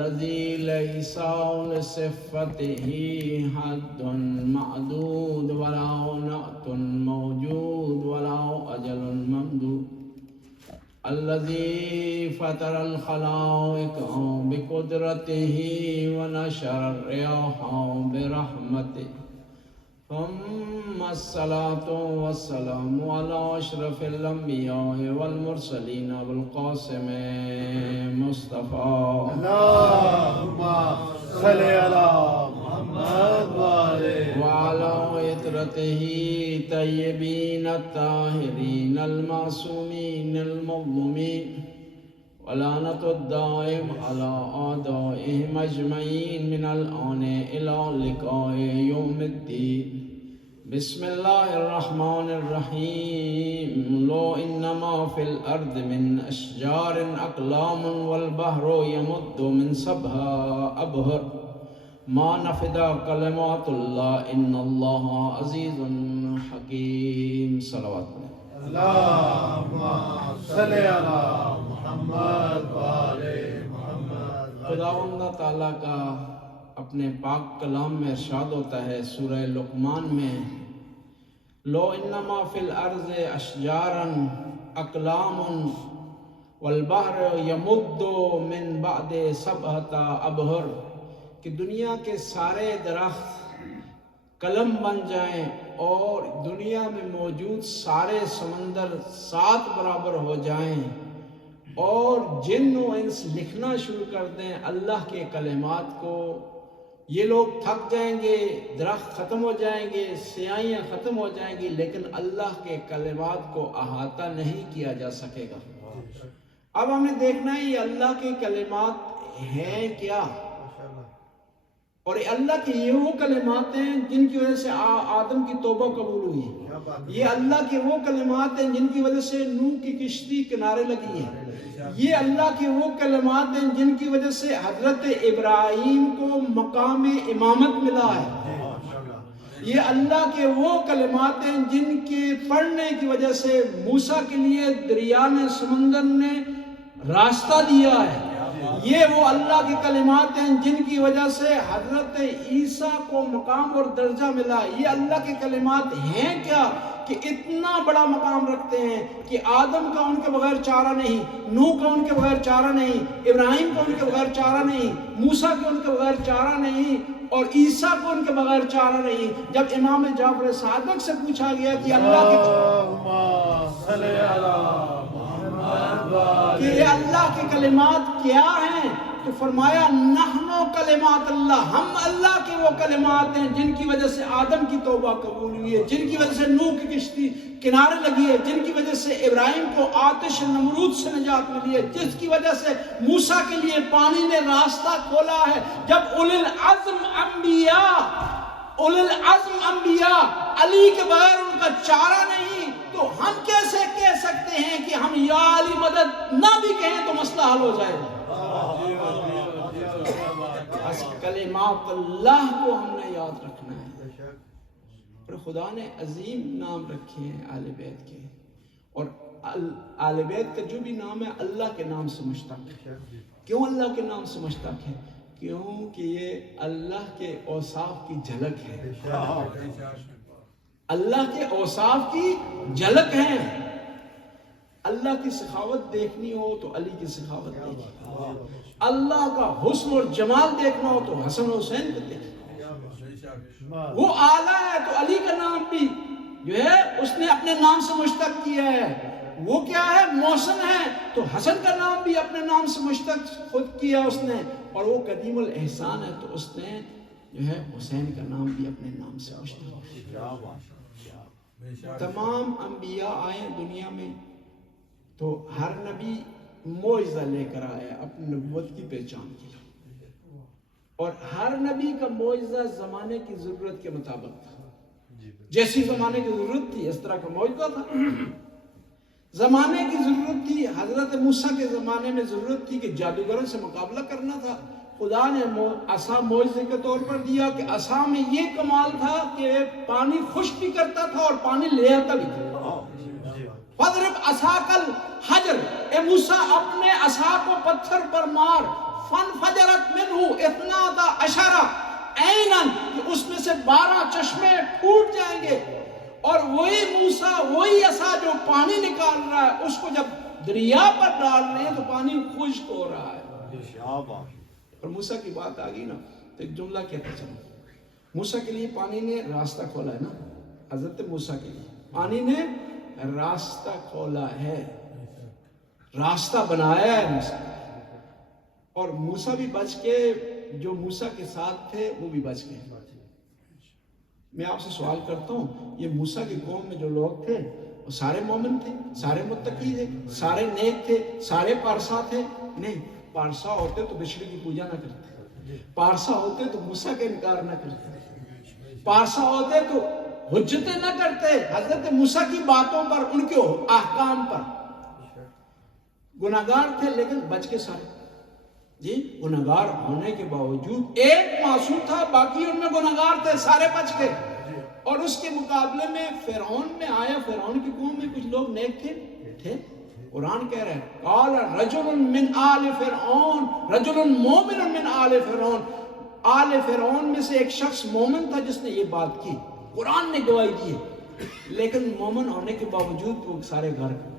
الذي ليس لصفته حد معدود ولا نعت موجود ولا أجل ممدود الذي فطر الخلائق بقدرته ونشر الرياح برحمته ثم الصلاة والسلام على أشرف الأنبياء والمرسلين والقاسم مصطفى اللهم صل على محمد وعلى عترته طيبين الطاهرين المعصومين المظلومين ولعنة الدائم على أعدائهم أجمعين من الآن إلى لقاء يوم الدين. بسم الله الرحمن الرحيم. لو إنما في الأرض من أشجار أقلام والبحر يمد من سبها أبهر ما نفد كلمات الله إن الله عزيز حكيم. صلوات اللهم صل على محمد محمد. خداوند تعالیٰ کا اپنے پاک کلام میں ارشاد ہوتا ہے سورہ لقمان میں، لو انما فی الارض اشجارا اقلام والبحر یمد من بعد سبعۃ ابحر، کہ دنیا کے سارے درخت قلم بن جائیں اور دنیا میں موجود سارے سمندر 7 برابر ہو جائیں اور جن و انس لکھنا شروع کر دیں اللہ کے کلمات کو، یہ لوگ تھک جائیں گے، درخت ختم ہو جائیں گے، سیاہیاں ختم ہو جائیں گی، لیکن اللہ کے کلمات کو احاطہ نہیں کیا جا سکے گا۔ اب ہمیں دیکھنا ہے یہ اللہ کے کلمات ہیں کیا، اور اللہ کے یہ وہ کلمات ہیں جن کی وجہ سے آدم کی توبہ قبول ہوئی، یہ اللہ کے وہ کلمات ہیں جن کی وجہ سے نوح کی کشتی کنارے لگی ہے، یہ اللہ کے وہ کلمات ہیں جن کی وجہ سے حضرت ابراہیم کو مقام امامت ملا ہے، یہ اللہ کے وہ کلمات ہیں جن کے پڑھنے کی وجہ سے موسیٰ کے لیے دریا نے سمندر نے راستہ دیا ہے، یہ وہ اللہ کے کلمات ہیں جن کی وجہ سے حضرت عیسیٰ کو مقام اور درجہ ملا۔ یہ اللہ کے کلمات ہیں کیا کہ اتنا بڑا مقام رکھتے ہیں کہ آدم کا ان کے بغیر چارہ نہیں، نوح کا ان کے بغیر چارہ نہیں، ابراہیم کا ان کے بغیر چارہ نہیں، موسیٰ کے ان کے بغیر چارہ نہیں، اور عیسیٰ کو ان کے بغیر چارہ نہیں۔ جب امام جعفر صادق سے پوچھا گیا کہ اللہ کے کلمات کیا ہیں، تو فرمایا نحنو کلمات اللہ، ہم اللہ کے وہ کلمات ہیں جن کی وجہ سے آدم کی توبہ قبول ہوئی ہے، جن کی وجہ سے نوح کی کشتی کنارے لگی ہے، جن کی وجہ سے ابراہیم کو آتش نمرود سے نجات ملی ہے، جس کی وجہ سے موسیٰ کے لیے پانی نے راستہ کھولا ہے۔ جب اولو العزم انبیاء علی کے بغیر ان کا چارہ نہیں، تو ہم کیسے کہہ سکتے ہیں کہ ہم یا علی مدد نہ بھی کہیں تو مسئلہ حل ہو جائے گا؟ اس کلمات اللہ کو ہم نے یاد رکھنا ہے، اور خدا نے عظیم نام رکھے ہیں آل بیت کے، اور آل بیت کا جو بھی نام ہے اللہ کے نام سے مشتق ہے۔ کیوں اللہ کے نام سے مشتق ہے؟ کیونکہ یہ اللہ کے اوصاف کی جھلک ہے، اللہ کے اوصاف کی جھلک ہے۔ اللہ کی سخاوت دیکھنی ہو تو علی کی سخاوت دیکھیں، اللہ کا حسن اور جمال دیکھنا ہو تو حسن حسین کو دیکھیں، وہ اعلیٰ ہے تو علی کا نام بھی جو ہے اس نے اپنے نام سے مشتق کیا ہے، وہ کیا ہے محسن ہے تو حسن کا نام بھی اپنے نام سے مشتق خود کیا اس نے، اور وہ قدیم الاحسان ہے تو اس نے جو ہے حسین کا نام بھی اپنے نام سے مشتق کیا۔ تمام انبیاء آئے دنیا میں تو ہر نبی معجزہ لے کر آیا، اپنی نبوت کی پہچان کی، اور ہر نبی کا معجزہ زمانے کی ضرورت کے مطابق تھا، جیسی زمانے کی ضرورت تھی اس طرح کا معجزہ تھا۔ زمانے کی ضرورت تھی، حضرت موسیٰ کے زمانے میں ضرورت تھی کہ جادوگروں سے مقابلہ کرنا تھا، خدا نے عصا معجزے کے طور پر دیا کہ عصا میں یہ کمال تھا کہ پانی خشک بھی کرتا تھا اور پانی لے آتا بھی تھا۔ فَضْرِبْ عَصَاكَ الْحَجَرَ، اے موسیٰ اپنے عصا کو پتھر پر مار، فَانْفَجَرَتْ اثنا عشر عیناً، کہ اس میں سے 12 چشمے پھوٹ جائیں گے، اور وہی موسیٰ وہی عصا جو پانی نکال رہا ہے اس کو جب دریا پر ڈال رہے ہیں تو پانی خشک ہو رہا ہے۔ اور موسیٰ کی بات آ گئی نا تو ایک جملہ کہتا چلو، موسیٰ کے لیے پانی نے راستہ کھولا ہے نا، حضرت موسیٰ کے لیے پانی نے راستہ کھولا ہے، راستہ بنایا ہے موسیٰ، اور موسیٰ بھی بچ کے، جو موسیٰ کے ساتھ تھے وہ بھی بچ گئے۔ میں آپ سے سوال کرتا ہوں، یہ موسیٰ کی قوم میں جو لوگ تھے وہ سارے مومن تھے، سارے متقی تھے، سارے نیک تھے، سارے پارسا تھے؟ نہیں، پارسا ہوتے تو بچڑے کی پوجا نہ کرتے، پارسا ہوتے تو موسیٰ کا انکار نہ کرتے، پارسا ہوتے تو حجتیں نہ کرتے حضرت موسیٰ کی باتوں پر، ان کے احکام پر۔ گناہگار تھے لیکن بچ کے سارے، جی گناہگار ہونے کے باوجود ایک معصوم تھا، باقی ان میں گناہگار تھے، سارے بچ گئے۔ اور اس کے مقابلے میں فرعون میں آیا، فرعون کی قوم میں کچھ لوگ نیک تھے۔ قرآن کہہ رہے ہیں قال رجل من آل فرعون رجل مومن من آل فرعون، آل فرعون میں سے ایک شخص مومن تھا جس نے یہ بات کی، قرآن نے گواہی دی، لیکن مومن ہونے کے باوجود وہ سارے گھر گئے۔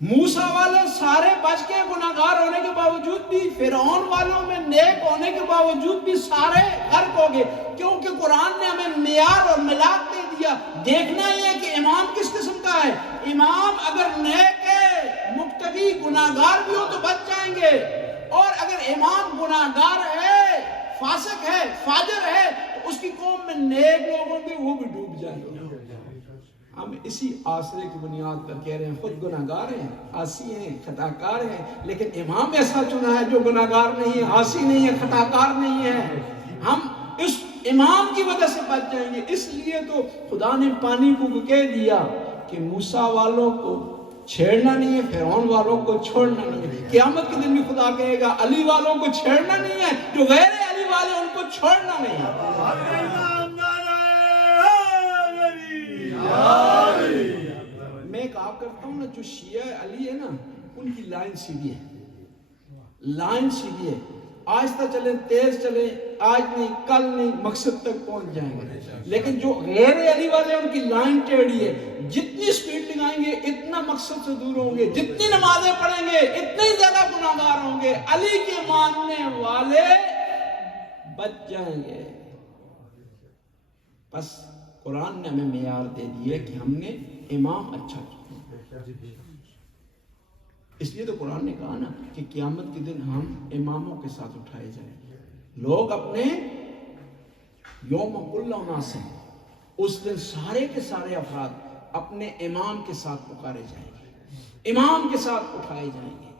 موسیٰ والے سارے بچ کے گناہگار ہونے کے باوجود بھی، فرعون والوں میں نیک ہونے کے باوجود بھی سارے غرق ہو گئے، کیونکہ قرآن نے ہمیں معیار اور ملاک دے دیا۔ دیکھنا یہ ہے کہ امام کس قسم کا ہے۔ امام اگر نیک ہے، متقی، گناہگار بھی ہو تو بچ جائیں گے، اور اگر امام گناہگار ہے، فاسق ہے، فاجر ہے، تو اس کی قوم میں نیک لوگ ہوں گے، وہ بھی ڈوب جائیں گے۔ ہم اسی آسرے کی بنیاد پر کہہ رہے ہیں خود گناہگار ہیں، عاصی ہیں، خطاکار ہیں، لیکن امام ایسا چنا ہے جو گناہگار نہیں ہے، عاصی نہیں ہے، خطاکار نہیں ہے۔ ہم اس امام کی وجہ سے بچ جائیں گے۔ اس لیے تو خدا نے پانی کو کہہ دیا کہ موسیٰ والوں کو چھیڑنا نہیں ہے، فرعون والوں کو چھوڑنا نہیں ہے۔ قیامت کے دن بھی خدا کہے گا علی والوں کو چھیڑنا نہیں ہے، جو غیر علی والے ان کو چھوڑنا نہیں ہے۔ میں کہا کرتا ہوں نا، جو شیعہ علی ہے نا، ان کی لائن سیدھی ہے، لائن سیدھی ہے، آہستہ چلیں، تیز چلیں، آج نہیں کل نہیں، مقصد تک پہنچ جائیں گے۔ لیکن جو غیر علی والے ان کی لائن ٹیڑھی ہے، جتنی سپیڈ لگائیں گے اتنا مقصد سے دور ہوں گے، جتنی نمازیں پڑھیں گے اتنے ہی زیادہ گناہگار ہوں گے۔ علی کے ماننے والے بچ جائیں گے۔ بس قرآن نے ہمیں معیار دے دیے کہ ہم نے امام اچھا کیا، اس لیے تو قرآن نے کہا نا کہ قیامت کے دن ہم اماموں کے ساتھ اٹھائے جائیں گے۔ لوگ اپنے یوم کل اناس، اس دن سارے کے سارے افراد اپنے امام کے ساتھ پکارے جائیں گے، امام کے ساتھ اٹھائے جائیں گے۔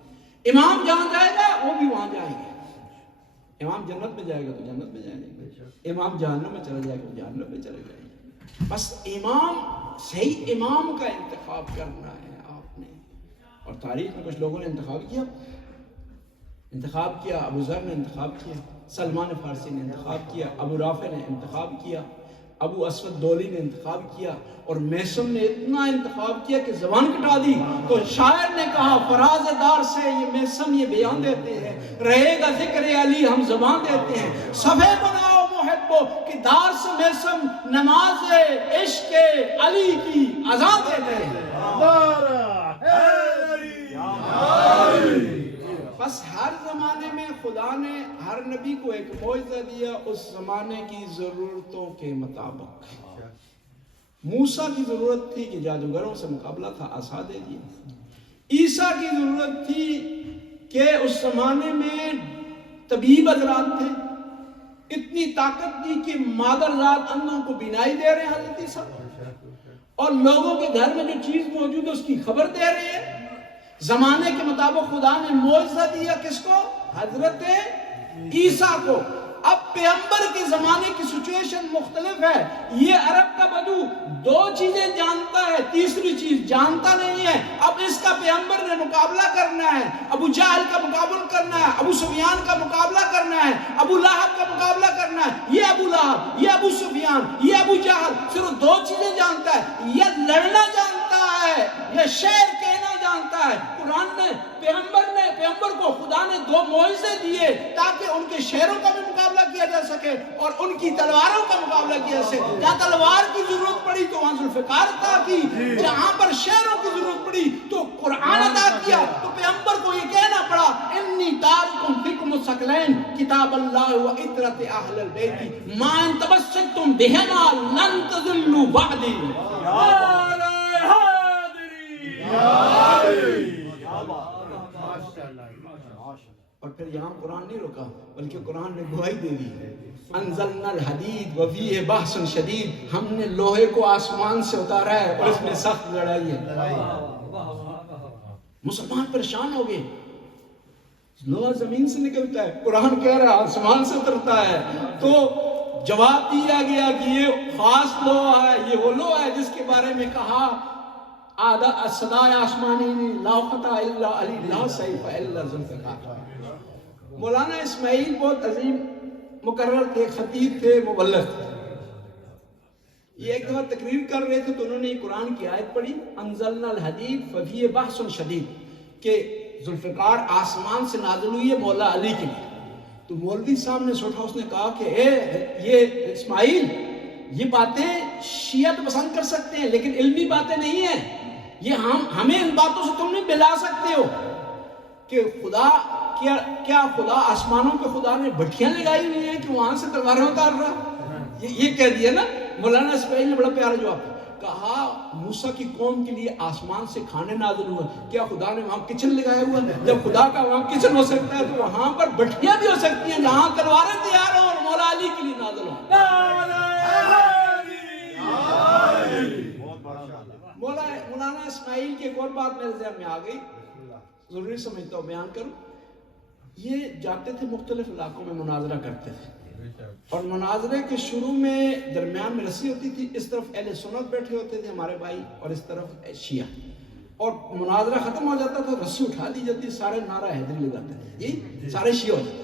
امام جہاں جائے گا وہ بھی وہاں جائیں گے۔ امام جنت میں جائے گا تو جنت میں جائیں گے، امام جہنم میں چلا جائے گا تو جہنم میں چلے جائیں گے۔ بس امام، صحیح امام کا انتخاب کرنا ہے آپ نے۔ اور تاریخ میں کچھ لوگوں نے انتخاب کیا، ابو ذر نے انتخاب کیا، سلمان فارسی نے انتخاب کیا، ابو رافع نے انتخاب کیا، ابو اسود دولی نے انتخاب کیا، اور میسم نے اتنا انتخاب کیا کہ زبان کٹا دی۔ تو شاعر نے کہا فراز دار سے یہ میسم یہ بیان دیتے ہیں، رہے گا ذکر علی ہم زبان دیتے ہیں، صفحے بناؤ محبو کہ دار سے میسم نماز عشق علی کی اذان دیتے ہیں۔ بس ہر زمانے میں خدا نے ہر نبی کو ایک معجزہ دیا اس زمانے کی ضرورتوں کے مطابق۔ موسیٰ کی ضرورت تھی کہ جادوگروں سے مقابلہ تھا، عصا دے دیا۔ عیسیٰ کی ضرورت تھی کہ اس زمانے میں طبیب حضرات تھے، اتنی طاقت دی کہ مادرزاد اندھوں کو بینائی دے رہے ہیں حضرت عیسیٰ، اور لوگوں کے گھر میں جو چیز موجود ہے اس کی خبر دے رہے ہیں۔ زمانے کے مطابق خدا نے معجزہ دیا کس کو؟ حضرت عیسیٰ کو۔ اب پیغمبر کے زمانے کی سچویشن مختلف ہے۔ یہ عرب کا بدو دو چیزیں جانتا ہے، تیسری چیز جانتا نہیں ہے۔ اب اس کا پیغمبر نے مقابلہ کرنا ہے، ابو جہل کا مقابلہ کرنا ہے، ابو سفیان کا مقابلہ کرنا ہے، ابو لہب کا مقابلہ کرنا ہے۔ یہ ابو لہب، یہ ابو سفیان، یہ ابو جہل صرف دو چیزیں جانتا ہے، یہ لڑنا جانتا ہے، یہ شعر کہنا جانتا ہے۔ قرآن نے پیغمبر کو خدا نے 2 معجزے دیے تاکہ ان کے شہروں کا بھی مقابلہ کیا جا سکے اور ان کی تلواروں کا مقابلہ کیا جا سکے. جہاں تلوار کی ضرورت پڑی تو وہاں ذوالفقار عطا کی، جہاں پر شہروں کی ضرورت پڑی تو قرآن عطا کیا. تو پیغمبر کو یہ کہنا پڑا انی تارکم فیکم الثقلین کتاب اللہ و عطرۃ اہل البیت ما ان تمسکتم بہما لن تضلوا بعدی. اور پھر یہاں قرآن نہیں رکا بلکہ قرآن نے گواہی دے دی، انزلنا الحدید وفیہ بأس شدید، ہم نے لوہے کو آسمان سے اتارا ہے اور اس میں سخت لڑائی ہے. مسلمان پریشان ہو گئے، لوہا زمین سے نکلتا ہے، قرآن کہہ رہا ہے آسمان سے اترتا ہے. تو جواب دیا گیا کہ یہ خاص لوہا ہے، یہ وہ لوہا ہے جس کے بارے میں کہا صدای آسمانی لا فتح الا علی لا سیف الا ذوالفقار. مولانا اسماعیل بہت عظیم مقرر تھے، خطیب تھے، مبلغ تھے. یہ ایک دفعہ تقریر کر رہے تھے تو انہوں نے یہ قرآن کی آیت پڑھی انزلنا الحدید ففیہ بأس شدید کہ ذوالفقار آسمان سے نازل ہوئی ہے مولا علی کے لیے. تو مولوی صاحب نے سوٹا، اس نے کہا کہ یہ اسماعیل یہ باتیں شیعہ تو پسند کر سکتے ہیں لیکن علمی باتیں نہیں ہیں، یہ ہمیں ان باتوں سے تم نہیں بلا سکتے ہو کہ خدا کیا خدا آسمانوں پہ خدا نے بھٹیاں لگائی ہوئی ہیں کہ وہاں سے تلواریں اتار رہا. یہ کہہ دیا نا مولانا اسماعیل نے، بڑا پیارا جواب کہا موسیٰ کی قوم کے لیے آسمان سے کھانے نازل ہوئے، کیا خدا نے وہاں کچن لگایا ہوا ہے؟ جب خدا کا وہاں کچن ہو سکتا ہے تو وہاں پر بھٹیاں بھی ہو سکتی ہیں جہاں تلواریں تیار ہوں اور مولا علی کے لیے نازل ہوں. مولانا اسماعیل کی ایک اور بات میرے ذہن میں آ گئی، ضروری سمجھتا ہوں بیان کروں. یہ جاتے تھے مختلف علاقوں میں مناظرہ کرتے تھے اور مناظرے کے شروع میں درمیان میں رسی ہوتی تھی، اس طرف اہل سنت بیٹھے ہوتے تھے ہمارے بھائی اور اس طرف شیعہ، اور مناظرہ ختم ہو جاتا تھا رسی اٹھا دی جاتی، سارے نعرہ حیدری لگاتے تھے، یہ سارے شیعہ ہو جاتے.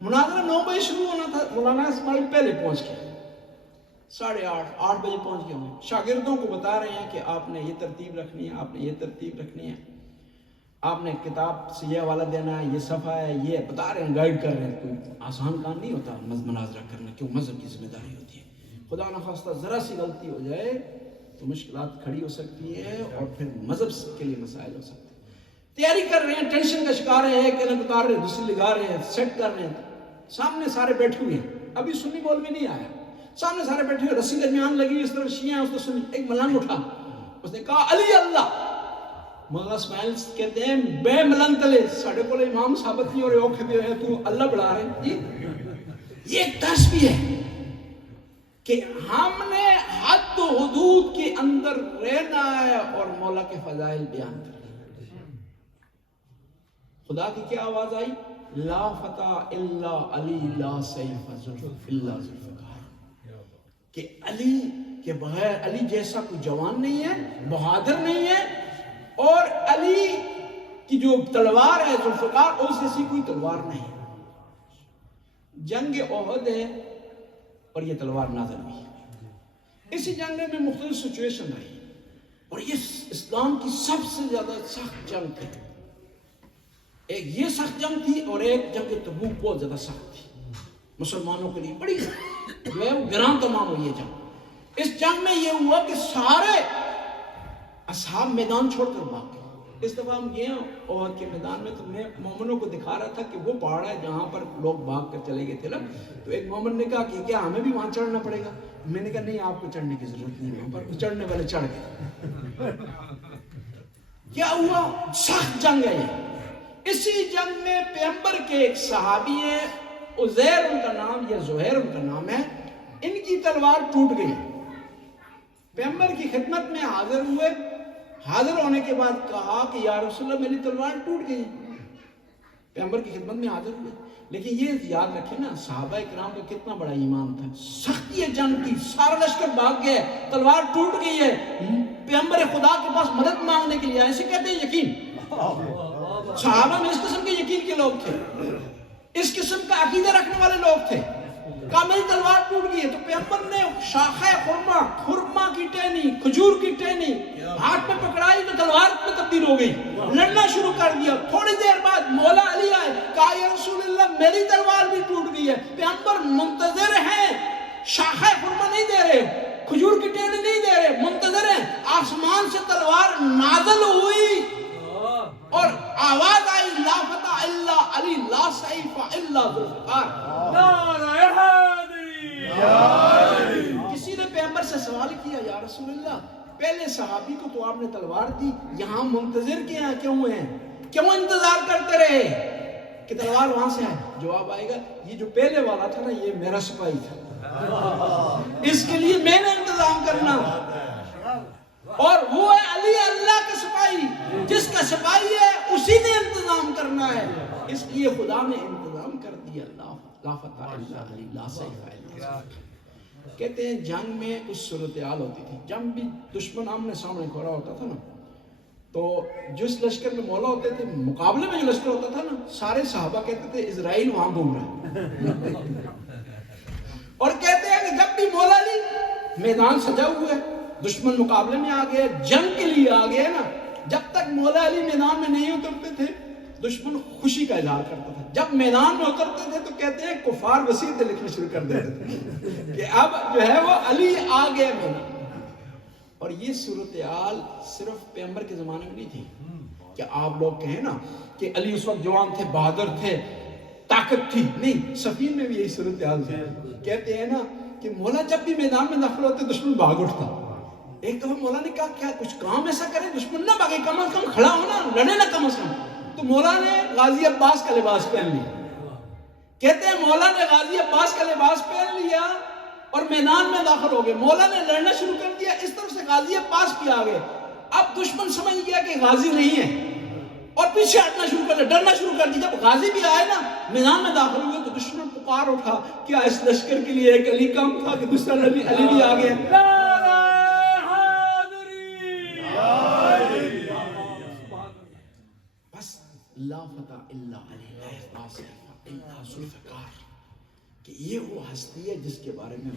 مناظرہ 9 بجے شروع ہونا تھا، مولانا اسماعیل پہلے پہنچ گئے، 8:30 بجے پہنچ گئے ہوں. شاگردوں کو بتا رہے ہیں کہ آپ نے یہ ترتیب رکھنی ہے، آپ نے یہ ترتیب رکھنی ہے، آپ نے کتاب سے یہ حوالہ دینا ہے، یہ صفحہ ہے، یہ بتا رہے ہیں، گائیڈ کر رہے ہیں. کوئی آسان کام نہیں ہوتا مناظرہ کرنا، کیوں مذہب کی ذمہ داری ہوتی ہے. خدا نخواستہ ذرا سی غلطی ہو جائے تو مشکلات کھڑی ہو سکتی ہیں اور پھر مذہب کے لیے مسائل ہو سکتے ہیں. تیاری کر رہے ہیں، ٹینشن کا شکار ہے، ایک قلم اتار رہے ہیں، دوسری لگا رہے ہیں، سیٹ کر رہے ہیں. سامنے سارے بیٹھے ہوئے ہیں، ابھی سنی مولوی نہیں آیا، سامنے سارے بیٹھے ہوئے، رسی درمیان لگی ہوئی، اس طرف شیعہ ہیں، اس طرف سنی. ایک ملنگ اٹھا، اس نے کہا علی اللہ. مولانا اسماعیل کہتے ہیں بے ملنگ تلے ساڑھے کو امام ثابت نہیں ہو رہے، اوکھے بھی ہے، تو اللہ بڑھا رہے ہیں. یہ ایک درس بھی ہے کہ ہم نے حد و حدود کے اندر رہنا ہے اور مولا کے فضائل بیان کرنا. خدا کی کیا آواز آئی؟ لا فتح الا علی لا سیف الا ذوالفقار، کہ علی کے بغیر، علی جیسا کوئی جوان نہیں ہے، بہادر نہیں ہے، اور علی کی جو تلوار ہے ذوالفقار اس جیسی کوئی تلوار نہیں. جنگ احد ہے اور یہ تلوار نازل ہوئی. اسی جنگ میں مختلف سچویشن رہی اور یہ اسلام کی سب سے زیادہ سخت جنگ تھی. ایک یہ سخت جنگ تھی اور ایک جنگ تبوک بہت زیادہ سخت تھی مسلمانوں کے لیے، بڑی جو ہے گران تمام ہوئی ہے جنگ. اس جنگ میں یہ ہوا کہ سارے اصحاب میدان چھوڑ کر بھاگ گئے. اس دفعہ ہم گئے احد کے میدان میں، تو میں مومنوں کو دکھا رہا تھا کہ وہ پہاڑ ہے جہاں پر لوگ بھاگ کر چلے گئے تھے نا. تو ایک مومن نے کہا کہ کیا ہمیں بھی وہاں چڑھنا پڑے گا؟ میں نے کہا نہیں، آپ کو چڑھنے کی ضرورت نہیں ہے، وہاں پر چڑھنے والے چڑھ گئے. کیا ہوا؟ سخت جنگ ہے یہ. اسی جنگ میں پیغمبر کے ایک صحابی ہیں، عزیر ان کا نام یا زہیر ان کا نام ہے، ان کی تلوار ٹوٹ گئی. پیغمبر کی خدمت میں حاضر ہوئے، حاضر ہونے کے بعد کہا کہ یا رسول اللہ میری تلوار ٹوٹ گئی. پیغمبر کی خدمت میں حاضر ہوئے. لیکن یہ یاد رکھیں نا، صحابہ کرام کا کتنا بڑا ایمان تھا. سختی ہے جنگ کی، سارا لشکر بھاگ گیا، تلوار ٹوٹ گئی ہے، پیغمبر خدا کے پاس مدد مانگنے کے لیے. ایسے کہتے ہیں یقین. صحابہ میں اس قسم کے یقین کے لوگ تھے، اس قسم کا عقیدہ رکھنے والے لوگ تھے. کہا میری تلوار ٹوٹ گئی ہے. تو پیغمبر نے شاخہ خرما کی ٹہنی، کھجور کی ٹہنی ہاتھ میں پکڑائی تو تلوار میں تبدیل ہو گئی، لڑنا شروع کر دیا. تھوڑی دیر بعد مولا علی آئے، کہا یا رسول اللہ میری تلوار بھی ٹوٹ گئی ہے. پیغمبر منتظر ہیں، شاخہ خرما نہیں دے رہے، کھجور کی ٹہنی نہیں دے رہے، منتظر ہیں. آسمان سے تلوار نازل ہوئی اور آواز آئی لا فتح الا علی لا سیف الا ذوالفقار. کسی نے پیغمبر سے سوال کیا یا رسول اللہ پہلے صحابی کو تو آپ نے تلوار دی، یہاں منتظر کیوں ہیں، کیوں انتظار کرتے رہے کہ تلوار وہاں سے آئے؟ جواب آئے گا یہ جو پہلے والا تھا نا یہ میرا سپاہی تھا، اس کے لیے میں نے انتظام کرنا، اور وہ ہے علی اللہ کا سپاہی، جس کا سپاہی ہے اسی نے انتظام کرنا ہے. اس لیے خدا نے انتظام کر دیا. لا فتح الا علی لا سیف الا ذوالفقار. کہتے ہیں جنگ میں اس صورتحال ہوتی تھی، جب بھی دشمن آمنے سامنے کھڑا ہوتا تھا نا تو جس لشکر میں مولا ہوتے تھے مقابلے میں جو لشکر ہوتا تھا نا سارے صحابہ کہتے تھے اسرائیل وہاں گھوم رہا ہے. اور کہتے ہیں کہ جب بھی مولا علی میدان سجا ہوا ہے، دشمن مقابلے میں آ گئے، جنگ کے لیے آ گئے نا، جب تک مولا علی میدان میں نہیں اترتے تھے دشمن خوشی کا اظہار کرتا تھا. جب میدان میں اترتے تھے تو کہتے ہیں کفار وسیعتیں لکھنا شروع کر دیتے تھے کہ اب جو ہے وہ علی آ گئے میدان. اور یہ صورتحال صرف پیغمبر کے زمانے میں نہیں تھی کہ آپ لوگ کہیں نا کہ علی اس وقت جوان تھے، بہادر تھے، طاقت تھی، نہیں، صفین میں بھی یہی صورتحال تھی. کہتے ہیں نا کہ مولا جب بھی میدان میں داخل ہوتے دشمن بھاگ اٹھتا. ایک دفعہ مولا نے کہا کیا کچھ کام ایسا کرے دشمن نہ بھاگے، کم از کم کھڑا ہونا، لڑے نہ کم از کم. تو مولا نے غازی عباس کا لباس پہن لیا. کہتے ہیں مولا نے غازی عباس کا لباس پہن لیا اور میدان میں داخل ہو گئے. مولا نے لڑنا شروع کر دیا، اس طرف سے غازی عباس بھی آ گئے. اب دشمن سمجھ گیا کہ غازی نہیں ہے اور پیچھے ہٹنا شروع کر دیا، ڈرنا شروع کر دیا. جب غازی بھی آئے نا میدان میں داخل ہوئے تو دشمن پکار اٹھا کیا اس لشکر کے لیے ایک علی کم تھا کہ دوسرا علی بھی آ گیا. بس لا فتح الا علی لا سیف الا ذوالفقار کہ یہ وہ ہستی ہے جس کے بارے میں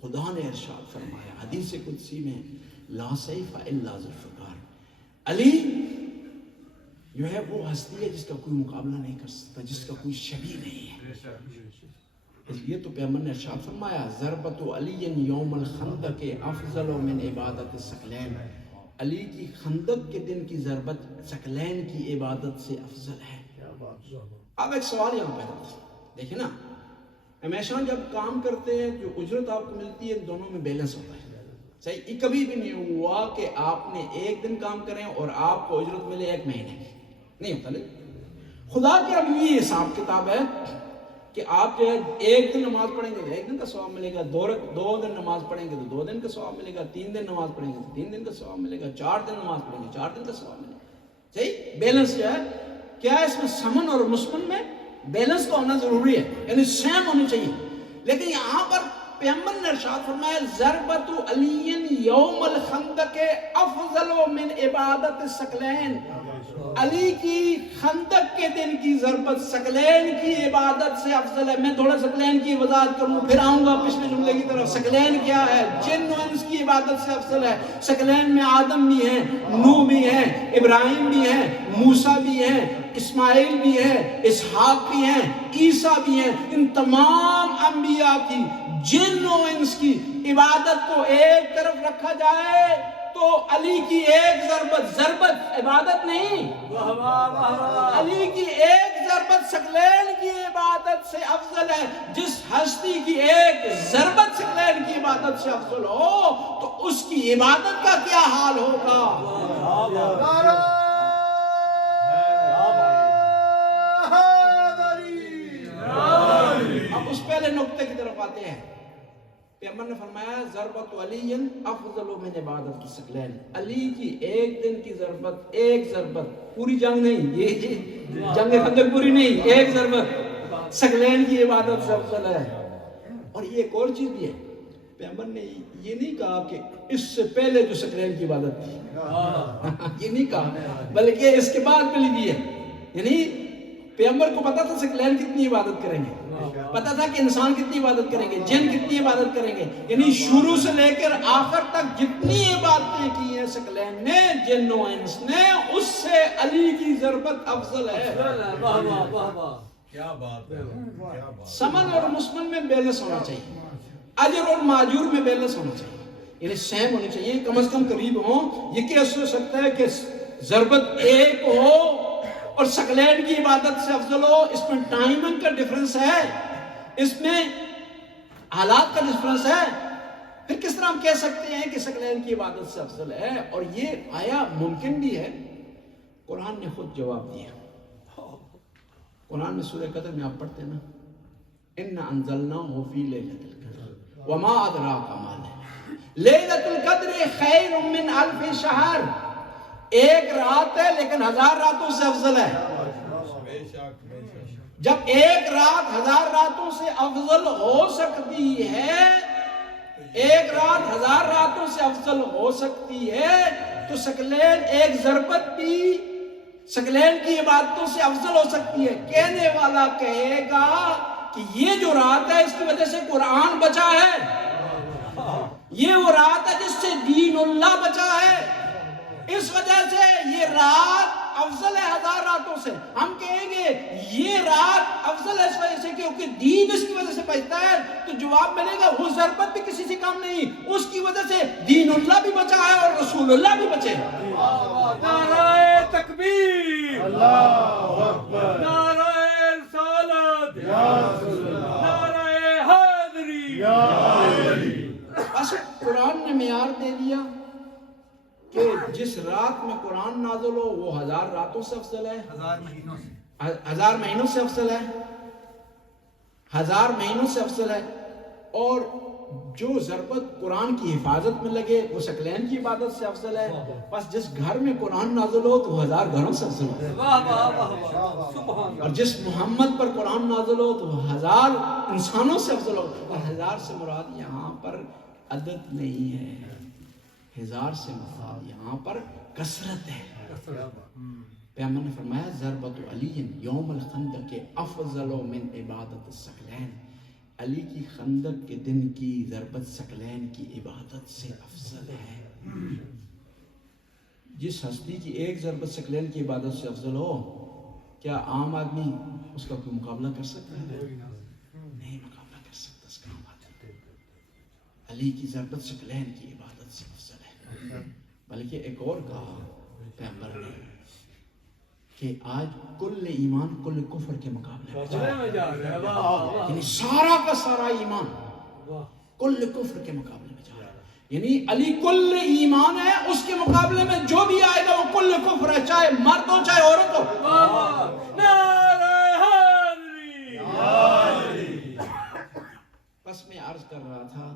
خدا نے ارشاد فرمایا حدیث قدسی میں لا سیف الا ذوالفقار. علی جو ہے وہ ہستی ہے جس کا کوئی مقابلہ نہیں کر سکتا، جس کا کوئی شبیہ نہیں ہے. اس لیے تو پیغمبر نے ارشاد فرمایا ضربت علی یوم الخندق افضل من عبادت الثقلین. علی کی خندق کے دن کی ضربت ثقلین کی عبادت سے افضل ہے. اب ایک سوال یہاں پیدا ہوتا ہے، دیکھیں نا ہمیشہ جب کام کرتے ہیں جو اجرت آپ کو ملتی ہے دونوں میں بیلنس ہوتا ہے. صحیح، یہ کبھی بھی نہیں ہوا کہ آپ نے ایک دن کام کریں اور آپ کو اجرت ملے ایک مہینے کی، نہیں ہوتا. نہیں، خدا کے اب یہ حساب کتاب ہے کہ آپ جو ہے ایک دن نماز پڑھیں گے تو ایک دن کا ثواب ملے گا، دو دن نماز پڑھیں گے تو 2 دن کا ثواب ملے گا، 3 دن نماز پڑھیں گے تو 3 دن کا ثواب ملے گا، 4 دن نماز پڑھیں گے 4 دن کا ثواب ملے گا. صحیح، بیلنس جو ہے کیا ہے اس میں سمن اور مسمن میں بیلنس تو ہونا ضروری ہے، یعنی سیم ہونی چاہیے. لیکن یہاں پر پیغمبر نے ارشاد فرمایا ضربت علی یوم الخندق افضل من عبادت الثقلین. علی کی خندق کے دن کی ضربت ثقلین کی عبادت سے افضل ہے. میں تھوڑا ثقلین کی وضاحت کروں پھر آؤں گا پچھلے جملے کی طرف. ثقلین کیا ہے؟ جن و انس کی عبادت سے افضل ہے. ثقلین میں آدم بھی ہیں، نوح بھی ہیں، ابراہیم بھی ہیں، موسیٰ بھی ہیں، اسماعیل بھی ہیں، اسحاق بھی ہیں، عیسیٰ بھی ہیں. ان تمام انبیاء کی جن و انس کی عبادت کو ایک طرف رکھا جائے تو علی کی ایک ضربت عبادت نہیں، علی کی ایک ضربت ثقلین کی عبادت سے افضل ہے. جس ہستی کی ایک ضربت ثقلین کی عبادت سے افضل ہو تو اس کی عبادت کا کیا حال ہوگا. اب اس پہلے نقطے کی طرف آتے ہیں. پیغمبر نے فرمایا ضربت علی افضل من عبادت الثقلین. علی کی ایک دن کی ضربت، ایک ضربت، پوری جنگ نہیں، یہ جنگ خندق پوری نہیں، ایک ضربت ثقلین کی عبادت سے افضل ہے. اور یہ ایک اور چیز بھی ہے، پیغمبر نے یہ نہیں کہا کہ اس سے پہلے جو ثقلین کی عبادت تھی یہ نہیں کہا، بلکہ اس کے بعد ملی بھی ہے. یعنی پیغمبر کو پتا تھا سکلین کتنی عبادت کریں گے، پتا تھا کہ انسان کتنی عبادت کریں گے، جن کتنی عبادت کریں گے، یعنی شروع سے لے کر آخر تک جتنی عبادتیں کی ہیں سکلین نے، جن و انس نے، اس سے علی کی ضربت افضل ہے۔ کیا بات ہے، کیا بات۔ سمن اور مسمن میں بیلنس ہونا چاہیے، اجر اور ماجور میں بیلنس ہونا چاہیے، یعنی سیم ہونی چاہیے، کم از کم قریب ہوں۔ یہ کیسے ہو سکتا ہے کہ ضربت ایک ہو اور سکلین کی عبادت سے افضل ہو؟ اس میں ٹائمنگ کا ڈیفرنس ہے، اس میں حالات کا ڈیفرنس ہے، پھر کس طرح ہم کہہ سکتے ہیں کہ سکلین کی عبادت سے افضل ہے؟ اور یہ آیا ممکن بھی ہے، قرآن نے خود جواب دیا۔ قرآن میں سورہ قدر میں آپ پڑھتے ہیں نا، اِنَّا أَنزَلْنَاهُ فِي لَيْلَةِ الْقَدْرِ وَمَا أَدْرَاكَ مَا لَيْلَةُ الْقَدْرِ خَيْرٌ مِّنْ أَلْفِ شَهْرٍ، ایک رات ہے لیکن 1000 راتوں سے افضل ہے۔ جب ایک رات 1000 راتوں سے افضل ہو سکتی ہے، ایک رات 1000 راتوں سے افضل ہو سکتی ہے، تو سکلین ایک ضربت بھی سکلین کی عبادتوں سے افضل ہو سکتی ہے۔ کہنے والا کہے گا کہ یہ جو رات ہے اس کی وجہ سے قرآن بچا ہے، یہ وہ رات ہے جس سے دین اللہ بچا ہے، اس وجہ سے یہ رات افضل ہے 1000 راتوں سے۔ ہم کہیں گے یہ رات افضل ہے اس وجہ سے کیونکہ دین اس کی وجہ سے بچتا ہے، تو جواب ملے گا وہ ضربت بھی کسی سے کام نہیں، اس کی وجہ سے دین اللہ بھی بچا ہے اور رسول اللہ بھی بچے ہیں۔ نعرہ تکبیر، اللہ اکبر، نعرہ رسالت، یا رسول اللہ، نعرہ حیدری، یا علی۔ بس قرآن نے معیار دے دیا کہ جس رات میں قرآن نازل ہو وہ 1000 راتوں سے افضل ہے، 1000 مہینوں سے افضل ہے، 1000 مہینوں سے افضل ہے، اور جو ضربت قرآن کی حفاظت میں لگے وہ سکلین کی عبادت سے افضل ہے۔ بس جس گھر میں قرآن نازل ہو تو 1000 گھروں سے افضل ہے، واہ واہ واہ واہ، سبحان اور جس محمد پر قرآن نازل ہو تو 1000 انسانوں سے افضل ہو۔ اور 1000 سے مراد یہاں پر عدد نہیں ہے، 1000 سے مراد یہاں پر کثرت ہے۔ پیغمبر نے فرمایا ضربت علی یوم الخندق افضل من عبادت الثقلین، علی کی خندق کے دن کی ضربت ثقلین کی عبادت سے افضل ہے۔ جس ہستی کی ایک ضربت ثقلین کی عبادت سے افضل ہو، کیا عام آدمی اس کا کوئی مقابلہ کر سکتا ہے؟ نہیں مقابلہ کر سکتا اس کا عام آدمی۔ علی کی ضربت ثقلین کی عبادت سے افضل ہے۔ بلکہ ایک اور کہا پیغمبر نے کہ آج کل ایمان کل کفر کے مقابلے میں جا رہا ہے، یعنی سارا کا سارا ایمان کل کفر کے مقابلے میں جا رہا ہے، یعنی علی کل ایمان ہے، اس کے مقابلے میں جو بھی آئے گا وہ کل کفر ہے، چاہے مرد ہو چاہے عورت ہو۔ نعرہ حیدری۔ بس میں عرض کر رہا تھا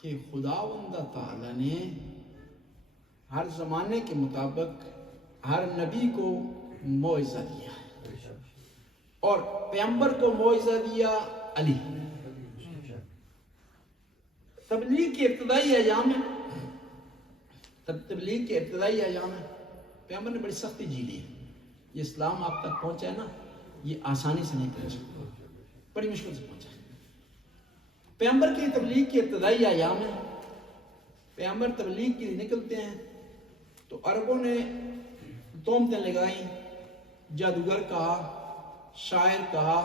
کہ خداوند تعالی نے ہر زمانے کے مطابق ہر نبی کو معجزہ دیا اور پیغمبر کو معجزہ دیا علی۔ تبلیغ کے ابتدائی ایام میں پیغمبر نے بڑی سختی جھیلی ہے۔ یہ اسلام آپ تک پہنچا ہے نا، یہ آسانی سے نہیں پہنچا، بڑی مشکل سے پہنچا۔ پیغمبر کی تبلیغ کے ابتدائی ایام میں پیغمبر تبلیغ کے لیے نکلتے ہیں تو عربوں نے تہمتیں لگائیں، جادوگر کہا، شاعر کہا،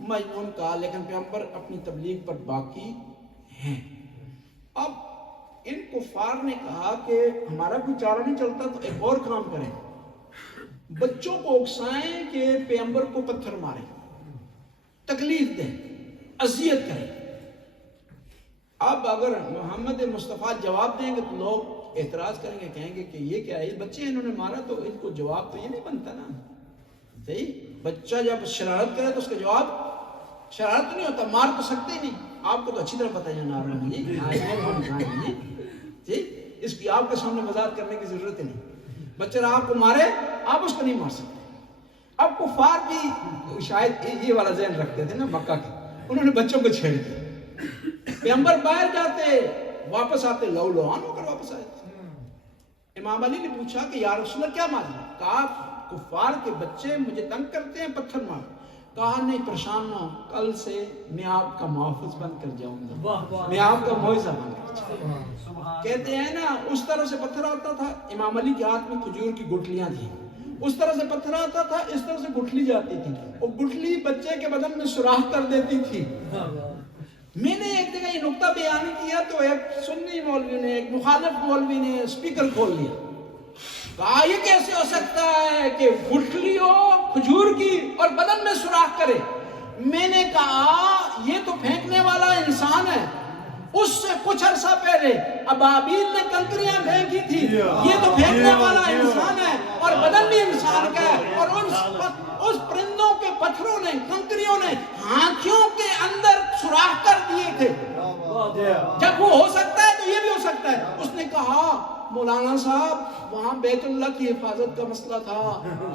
مجنون کہا، لیکن پیغمبر اپنی تبلیغ پر باقی ہیں۔ اب ان کفار نے کہا کہ ہمارا کوئی چارہ نہیں چلتا تو ایک اور کام کریں، بچوں کو اکسائیں کہ پیغمبر کو پتھر ماریں، تکلیف دیں، اذیت کریں۔ اب اگر محمد مصطفیٰ جواب دیں گے تو لوگ اعتراض کریں گے، کہیں گے کہ یہ کیا ہے، یہ بچے انہوں نے مارا تو ان کو جواب تو یہ نہیں بنتا نا۔ صحیح، بچہ جب شرارت کرے تو اس کا جواب شرارت نہیں ہوتا، مار تو سکتے ہی نہیں۔ آپ کو تو اچھی طرح پتہ ہے نارمل جی، اس کی آپ کے سامنے وضاحت کرنے کی ضرورت ہی نہیں۔ بچہ آپ کو مارے آپ اس کو نہیں مار سکتے۔ اب کفار بھی شاید یہ والا ذہن رکھتے تھے نا مکہ کے، انہوں نے بچوں کو چھیڑ دیا۔ پیغمبر باہر جاتے واپس آتے لو لوان ہو کر واپس آئے تھے۔ امام علی نے پوچھا کہ یا رسول اللہ کیا معاملہ؟ کہا کفار کے بچے مجھے تنگ کرتے ہیں پتھر مار. کہا نہیں پریشان نہ ہو، کل سے میں آپ کا محافظ بن کر جاؤں گا، میں آپ کا معاوضہ بن کر جاؤں گا. کہتے ہیں نا اس طرح سے پتھر آتا تھا، امام علی کے ہاتھ میں کھجور کی گٹھلیاں تھیں، اس طرح سے پتھر آتا تھا، اس طرح سے گٹھلی جاتی تھی، اور گٹھلی بچے کے بدن میں سوراخ کر دیتی تھی. میں نے ایک جگہ یہ نقطہ بیان کیا تو ایک سنی مولوی نے، ایک مخالف مولوی نے اسپیکر کھول لیا. کہا یہ کیسے ہو سکتا ہے کہ گٹھلی ہو کھجور کی اور بدن میں سوراخ کرے؟ میں نے کہا یہ تو پھینکنے والا انسان ہے، اس سے کچھ عرصہ پہلے ابابیل نے کنکریاں پھینکی تھی، یہ تو پھینکنے والا انسان ہے اور بدن بھی انسان کا ہے. اور اس پرندوں کے پتھروں نے، کنکریوں نے ہاتھیوں کے اندر سوراخ کر دیے تھے. جب وہ ہو سکتا ہے تو یہ بھی ہو سکتا ہے. اس نے کہا مولانا صاحب وہاں بیت اللہ کی حفاظت کا مسئلہ تھا،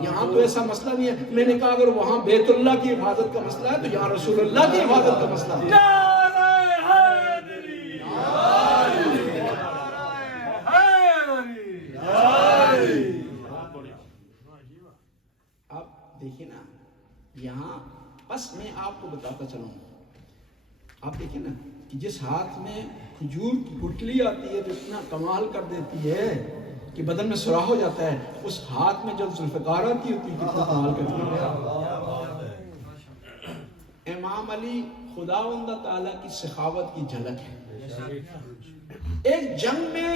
یہاں تو ایسا مسئلہ نہیں ہے. میں نے کہا اگر وہاں بیت اللہ کی حفاظت کا مسئلہ ہے تو یہاں رسول اللہ کی حفاظت کا مسئلہ ہے. آپ دیکھیں نا یہاں، بس میں آپ کو بتاتا چلوں، آپ دیکھیں نا کہ جس ہاتھ میں کھجور کی گٹھلی آتی ہے تو اتنا کمال کر دیتی ہے کہ بدن میں سوراخ ہو جاتا ہے، اس ہاتھ میں جب ذوالفقار آتی ہوتی ہے کتنا کمال کرتی ہے. امام علی خداوند تعالیٰ کی سخاوت کی جھلک ہے. ایک جنگ میں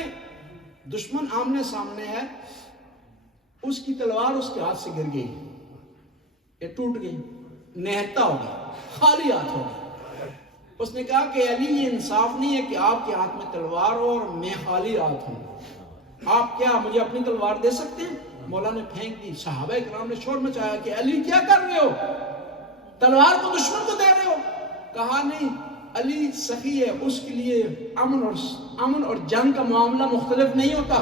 دشمن آمنے سامنے ہے، اس کی تلوار اس کے ہاتھ سے گر گئی، یہ ٹوٹ گئی، نہتا ہو گیا، خالی ہاتھ ہو گیا. اس نے کہا کہ علی یہ انصاف نہیں ہے کہ آپ کے ہاتھ میں تلوار ہو اور میں خالی ہاتھ ہوں، آپ کیا مجھے اپنی تلوار دے سکتے ہیں؟ مولا نے پھینک دی. صحابہ کرام نے شور مچایا کہ علی کیا کر رہے ہو، تلوار کو دشمن کو دے رہے ہو. کہا نہیں، علی سخی ہے، اس کے لیے امن اور جنگ کا معاملہ مختلف نہیں ہوتا.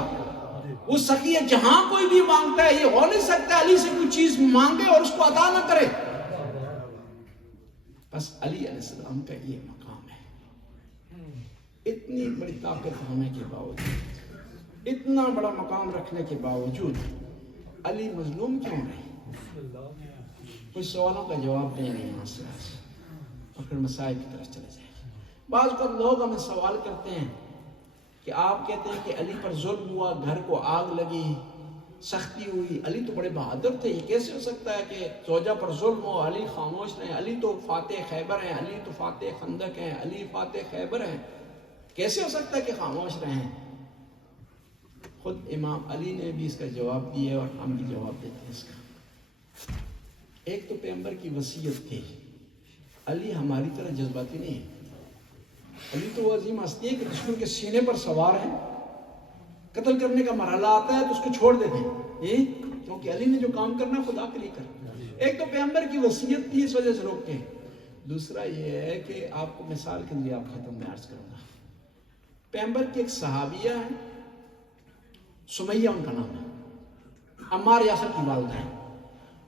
وہ سخی ہے، جہاں کوئی بھی مانگتا ہے، یہ ہو نہیں سکتا علی سے کوئی چیز مانگے اور اس کو عطا نہ کرے. بس علی علیہ السلام کا یہ مقام ہے. اتنی بڑی طاقت ہونے کے باوجود، اتنا بڑا مقام رکھنے کے باوجود علی مظلوم کیوں رہے؟ کچھ سوالوں کا جواب دیں گے یہاں سے اور پھر مسائل کی طرف چلے جائیں. بعض اوقات لوگ ہمیں سوال کرتے ہیں کہ آپ کہتے ہیں کہ علی پر ظلم ہوا، گھر کو آگ لگی، سختی ہوئی، علی تو بڑے بہادر تھے، یہ کیسے ہو سکتا ہے کہ زوجہ پر ظلم ہو علی خاموش رہے؟ علی تو فاتح خیبر ہیں، علی تو فاتح خندق ہیں، علی فاتح خیبر ہیں، کیسے ہو سکتا ہے کہ خاموش رہیں؟ خود امام علی نے بھی اس کا جواب دیا اور ہم بھی جواب دیتے ہیں اس کا. ایک تو پیغمبر کی وصیت تھی. علی ہماری طرح جذباتی نہیں ہے. علی تو وہ عظیم ہستی ہے کہ دشمن کے سینے پر سوار ہیں، قتل کرنے کا مرحلہ آتا ہے تو اس کو چھوڑ دیتے ہیں، کیونکہ علی نے جو کام کرنا خدا کے لیے کرنا. ایک تو پیغمبر کی وصیت تھی، اس وجہ سے روکتے ہیں. دوسرا یہ ہے کہ آپ کو مثال کے لیے آپ ختم میں عرض کروں گا. پیغمبر کی ایک صحابیہ ہے، سمیہ ان کا نام ہے، عمار یاسر کی والدہ ہے.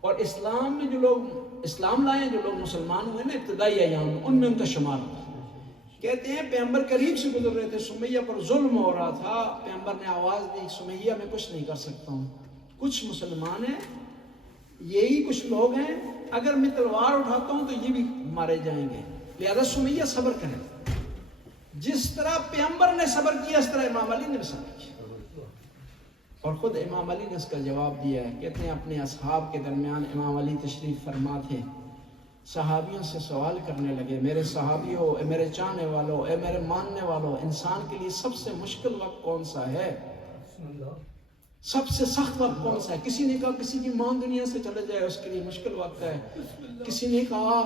اور اسلام میں جو لوگ اسلام لائے ہیں، جو لوگ مسلمان ہوئے نا ابتدائی ایام میں، ان میں ان کا شمار ہوتا. کہتے ہیں پیغمبر قریب سے گزر رہے تھے، سمیہ پر ظلم ہو رہا تھا. پیغمبر نے آواز دی، سمیہ میں کچھ نہیں کر سکتا ہوں، کچھ مسلمان ہیں، یہی کچھ لوگ ہیں، اگر میں تلوار اٹھاتا ہوں تو یہ بھی مارے جائیں گے، لہذا سمیہ صبر کریں. جس طرح پیغمبر نے صبر کیا اس طرح امام علی نے بھی صبر کیا. اور خود امام علی نے اس کا جواب دیا ہے. کہتے ہیں اپنے اصحاب کے درمیان امام علی تشریف فرما تھے، صحابیوں سے سوال کرنے لگے، میرے صحابیوں، اے میرے چاہنے والوں، اے میرے ماننے والوں، انسان کے لیے سب سے مشکل وقت کون سا ہے؟ سب سے سخت وقت کون سا ہے؟ کسی نے کہا کسی کی ماں دنیا سے چلے جائے اس کے لیے مشکل وقت ہے. کسی نے کہا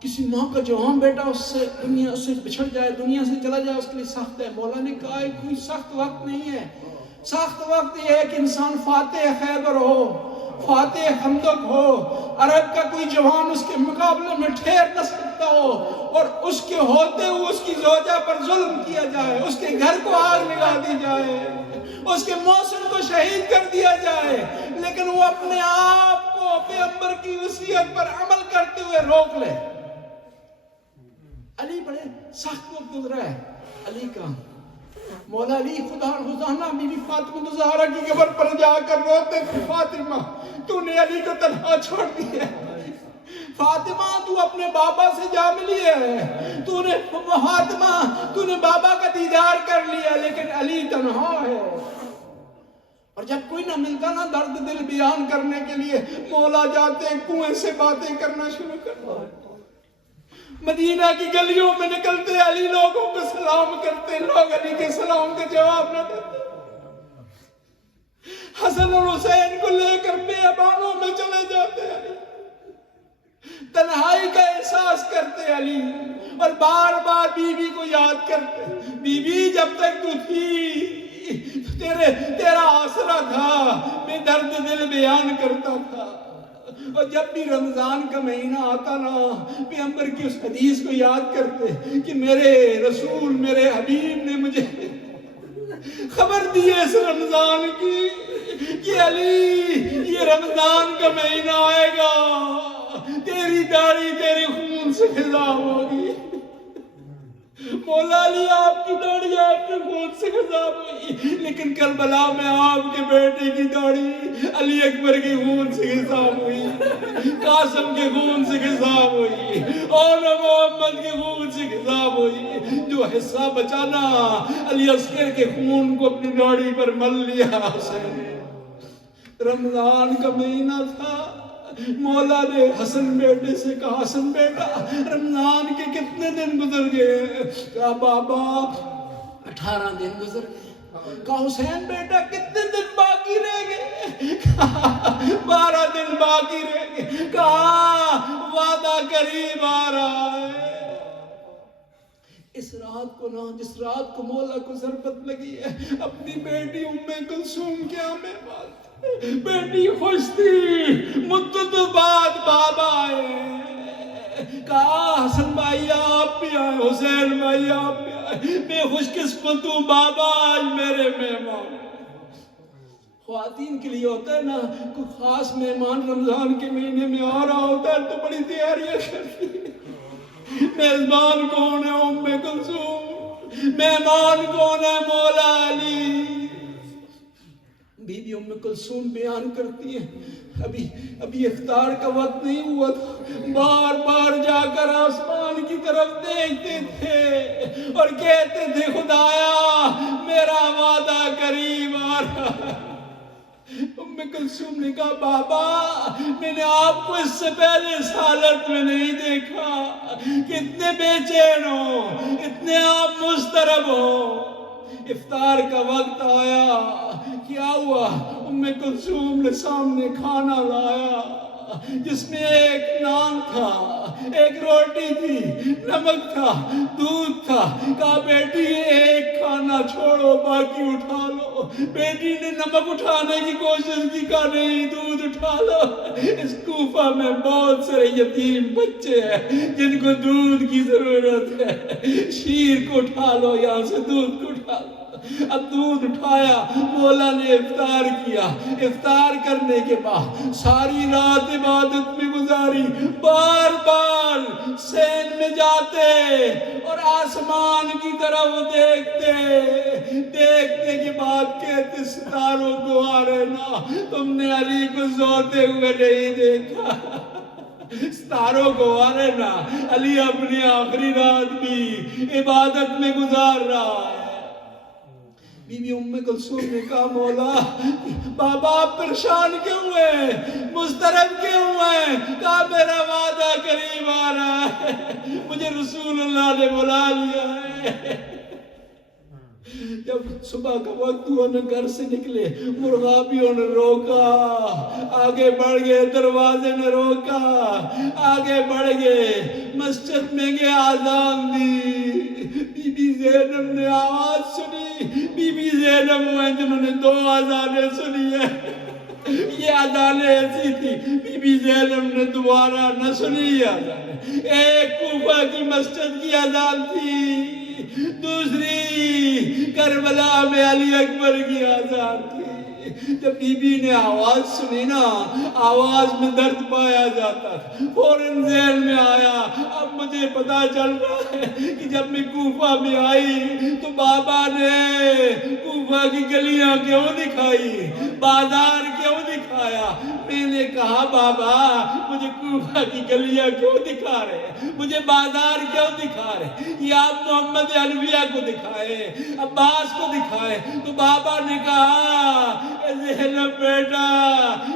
کسی ماں کا جوان بیٹا اس سے بچھڑ جائے، دنیا سے چلا جائے، اس کے لیے سخت ہے. مولا نے کہا کوئی سخت وقت نہیں ہے. سخت وقت یہ ہے کہ انسان فاتح خیبر ہو، فاتح خندق ہو، عرب کا کوئی جوان اس کے مقابلے میں ٹھہر نہ سکتا ہو، اور اس کے ہوتے ہوئے اس کی زوجہ پر ظلم کیا جائے، اس کے گھر کو آگ لگا دی جائے، اس کے موسم کو شہید کر دیا جائے، لیکن وہ اپنے آپ کو پیغمبر کی وصیت پر عمل کرتے ہوئے روک لے. علی بڑے سخت وقت گزرا ہے. علی کا مولا علی خدا روزانہ بی بی فاطمہ زہرا کی قبر پر جا کر روتے تھے، فاطمہ تو نے علی کو تنہا چھوڑ دیا ہے، فاطمہ تو اپنے بابا سے جا ملی ہے، فاطمہ تو نے بابا کا دیدار کر لیا، لیکن علی تنہا ہے۔ اور جب کوئی نہ ملتا نا درد دل بیان کرنے کے لیے، مولا جاتے کنویں سے باتیں کرنا شروع کرتا ہے۔ مدینہ کی گلیوں میں نکلتے علی لوگوں کو سلام کرتے، لوگ علی کے سلام کا جواب نہ دیتے، حسن اور حسین کو لے کر بیابانوں میں چلے جاتے علی، تنہائی کا احساس کرتے علی، اور بار بار بی بی کو یاد کرتے، بی بی جب تک تو تھی تیرا آسرا تھا، میں درد دل بیان کرتا تھا۔ اور جب بھی رمضان کا مہینہ آتا نا، پیغمبر کی اس حدیث کو یاد کرتے کہ میرے رسول میرے حبیب نے مجھے خبر دی ہے اس رمضان کی کہ علی یہ رمضان کا مہینہ آئے گا، تیری داڑھی تیرے خون سے خضاب ہوگی۔ مولا علی آپ کی داڑھی آپ کے خون سے خضاب ہوئی، لیکن کربلا میں آپ کے بیٹے کی داڑھی علی اکبر کے خون سے خضاب ہوئی، قاسم کے خون سے خضاب ہوئی، اور محمد کے خون سے خضاب ہوئی۔ جو حصہ بچانا علی اصغر کے خون کو اپنی داڑھی پر مل لیا۔ رمضان کا مہینہ تھا، مولا نے حسن بیٹے سے کہا، حسن بیٹا رمضان کے کتنے دن گزر گئے؟ کہا بابا 18 دن گزر گئے۔ کہا حسین بیٹا کتنے دن باقی رہ گئے؟ کہا 12 دن باقی رہ گئے۔ کہا وعدہ قریب آ رہا ہے۔ اس رات کو نہ، جس رات کو مولا کو ضربت لگی ہے، اپنی بیٹی ام کلثوم کے آمے بات، بیٹی خوش تھی، مدت بعد بابا آئے۔ کہا حسن بھائی آپ بھی آئے، حسین بھائی آپ بھی آئے، میں خوش قسمت ہوں بابا آج میرے مہمان۔ خواتین کے لیے ہوتا ہے نا، کوئی خاص مہمان رمضان کے مہینے میں آ رہا ہوتا ہے تو بڑی تیاریاں کرتی ہے۔ میزبان کون ہے؟ ام کلثوم۔ مہمان کون ہے؟ مولا علی۔ بی بی ام کلثوم بیان کرتی ہے، ابھی افطار کا وقت نہیں ہوا تھا، بار بار جا کر آسمان کی طرف دیکھتے تھے اور کہتے تھے خدایا میرا وعدہ قریب آ رہا ہے۔ ام کلثوم نے کہا بابا میں نے آپ کو اس سے پہلے اس حالت میں نہیں دیکھا کہ اتنے بے چین ہو، اتنے آپ مضطرب ہو۔ افطار کا وقت آیا، کیا ہوا؟ ام کلثوم نے سامنے کھانا لایا جس میں ایک نان تھا، ایک روٹی تھی، نمک تھا، دودھ تھا۔ کہا بیٹی ایک کھانا چھوڑو باقی اٹھا لو۔ بیٹی نے نمک اٹھانے کی کوشش کی، کہا نہیں دودھ اٹھا لو، اس کوفہ میں بہت سارے یتیم بچے ہیں جن کو دودھ کی ضرورت ہے، شیر کو اٹھا لو، یہاں سے دودھ کو اٹھا لو۔ اب دودھ اٹھایا، مولا نے افطار کیا۔ افطار کرنے کے بعد ساری رات عبادت میں گزاری، بار بار سین میں جاتے اور آسمان کی طرف دیکھتے کے بعد کہتے ستاروں کو آ رہنا، تم نے علی کو سوتے ہوئے نہیں دیکھا۔ ستاروں کو آ رہنا، علی اپنی آخری رات بھی عبادت میں گزار رہا ہے۔ بی بی ام کلثوم نے کہا مولا بابا آپ پریشان کیوں ہوئے، مضطرب کیوں ہوئے؟ کہا میرا وعدہ قریب آ رہا ہے، مجھے رسول اللہ نے بلا لیا ہے۔ جب صبح کا وقت ہوا نا، گھر سے نکلے، مرغابیوں نے روکا، آگے بڑھ گئے، دروازے نے روکا، آگے بڑھ گئے، مسجد میں گئے، آذان دی۔ بی بی زینب نے آواز سنی، بی بی زینب ہوئے جنہوں نے 2 آذانیں سنی ہیں، یہ آذانیں ایسی تھی بی بی زینب نے دوبارہ نہ سنی آذانیں۔ ایک کوفہ کی مسجد کی آذان تھی، دوسری کربلا میں علی اکبر کی آذان تھی۔ جب بی بی نے آواز سنی نا، آواز میں درد پایا جاتا تھا، فوراً ذہن میں آیا اب مجھے پتا چل رہا ہے کہ جب میں کوفہ میں آئی تو بابا نے کوفہ کی گلیاں کیوں دکھائی، بازار کیوں دکھایا؟ میں نے کہا بابا مجھے کوفہ کی گلیاں کیوں دکھا رہے، مجھے بازار کیوں دکھا رہے؟ یہ آپ محمد حنفیہ کو دکھائے، عباس کو دکھائے۔ تو بابا نے کہا اے زینب بیٹا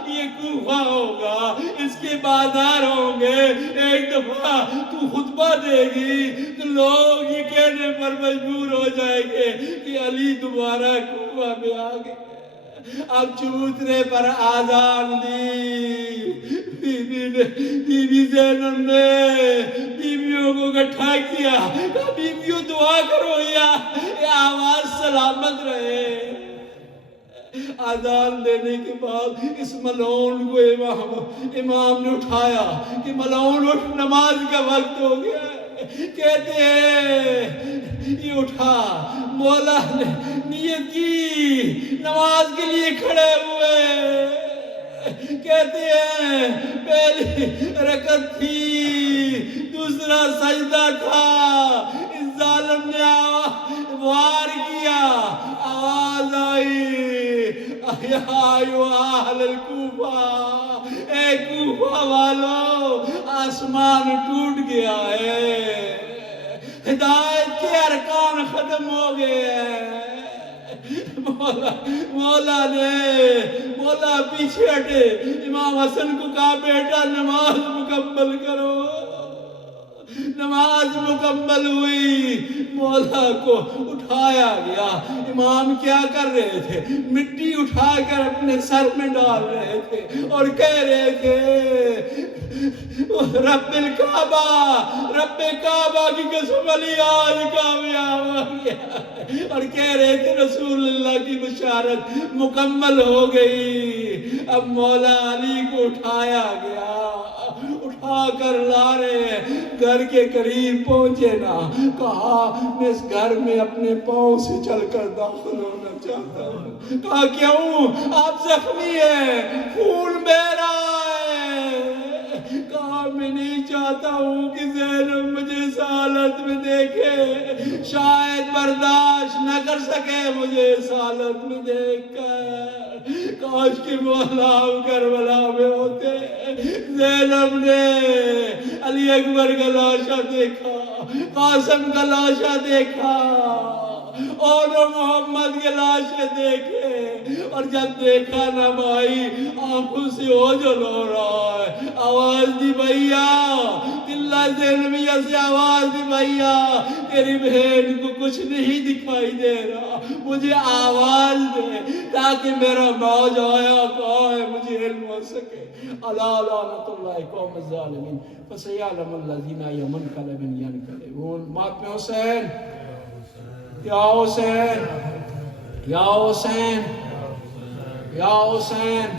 یہ کوفہ ہوگا، اس کے بازار ہوں گے، ایک دفعہ تو خطبہ دے گی تو لوگ یہ کہنے پر مجبور ہو جائیں گے کہ علی دوبارہ کوفہ میں آ گئے۔ اب چبوترے پر آذان دی، بی بی زینب نے بیویوں کو اکٹھا کیا، کہا بیویوں دعا کرو یہ آواز سلامت رہے۔ آذان دینے کے بعد اس ملعون کو امام نے اٹھایا کہ ملعون اٹھ، نماز کا وقت ہو گیا ہے۔ کہتے ہیں یہ اٹھا، مولا نے نیت کی، نماز کے لیے کھڑے ہوئے۔ کہتے ہیں پہلی رکعت تھی، دوسرا سجدہ تھا، اس ظالم نے وار کیا، آواز آئی یا اہل الکوفہ، اے کوفہ والو آسمان ٹوٹ گیا ہے، ہدایت کے ارکان ختم ہو گئے ہیں۔ مولا پیچھے ہٹے، امام حسن کو کہا بیٹا نماز مکمل کرو۔ نماز مکمل ہوئی، مولا کو اٹھایا گیا۔ امام کیا کر رہے تھے؟ مٹی اٹھا کر اپنے سر میں ڈال رہے تھے اور کہہ رہے تھے رب الکعبہ، رب کعبہ کی قسم علی آج کامیاب ہو گیا، اور کہہ رہے تھے رسول اللہ کی بشارت مکمل ہو گئی۔ اب مولا علی کو اٹھایا گیا، اٹھا کر لا رہے ہیں، گھر کے قریب پہنچے نا، کہا میں اس گھر میں اپنے پاؤں سے چل کر داخل ہونا چاہتا ہوں۔ کہا کیوں؟ آپ زخمی ہیں، خون بہ رہا ہے۔ کہا میں نہیں چاہتا ہوں کہ زینب مجھے اس حالت میں دیکھے، شاید برداشت نہ کر سکے مجھے اس حالت میں دیکھ کر، کاش کہ مولا کربلا میں ہوتے۔ زینب نے علی اکبر کا لاشا دیکھا، قاسم کا لاشا دیکھا، اور محمد کے لاشے دیکھے، اور جب دیکھا نا بھائی آنکھوں سے اوجھل ہو رہا ہے، آواز دی بھیا، دلہ زینبیہ سے آواز دی بھیا تیری بہن کو کچھ نہیں دکھائی دے رہا، مجھے آواز دے تاکہ میرا موج آیا کہاں ہے مجھے علم ہو سکے۔ الا لعنت اللہ قوم الظالمین فسیعلم الذین ینقلبون ینقلبون۔ ماتم حسین، یا حسین، یا حسین، یا حسین۔